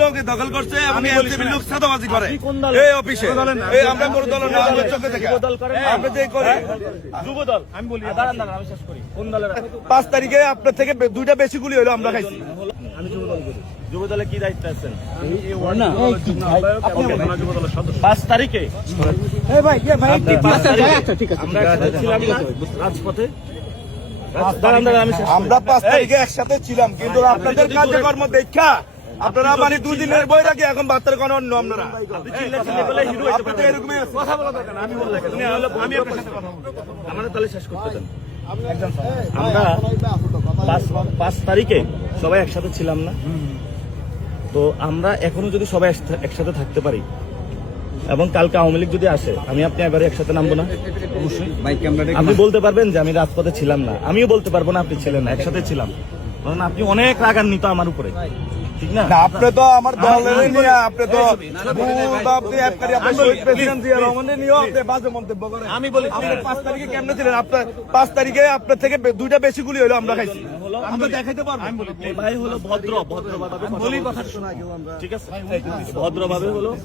লোক দখল করছে এবং এলসিবি লোক সাদাবাজি করে এই অফিসে। আমরা কোনো দল না, আমরা চোখে দেখে আমরা যে করি যুবদল। আমি বলি আমি শেষ করি। কোন দলের 5 তারিখে আপনার থেকে 2টা বেশি গুলি হলো আমরা খাইছি। আমি যুবদল করি। যুবদলে কি দায়িত্ব আছেন? 5 তারিখে রাজপথে আমরা 5 তারিখে একসাথে ছিলাম, কিন্তু আপনাদের কার্যকর্ম দেখা আপনারা মানে 2 দিনের বই রাখি এখন বার্তার কোনো অন্য আপনারা কথা বলা দরকার। আমি আমাদের দলে শেষ করতে দেন। আমরা 5 তারিখে সবাই একসাথে ছিলাম না, তো আমরা এখনো যদি সবাই একসাথে থাকতে পারি এবং কালকে আওয়ামী লীগ যদি আসে, আমি আপনি এবারে একসাথে নামবো না? আপনি বলতে পারবেন যে আমি রাজপথে ছিলাম না, আমিও বলতে পারবো না আপনি ছিলেন না, একসাথে ছিলাম। কারণ আপনি অনেক রাগান্বিত আমার উপরে, ঠিক না? আপনি তো আমার দলের নিয়ে আপনি তো বাজে মন্তব্য করেন। আমি বলি 5 তারিখে কেমনে ছিলেন? আপনার 5 তারিখে আপনার থেকে 2টা বেশি গুলি হলো আমরা খাইছি। আমরা দেখাইতে পারবো। ভাই হলো ভদ্রভাবে বলি কথা শোনা, ঠিক আছে, ভদ্রভাবে হলো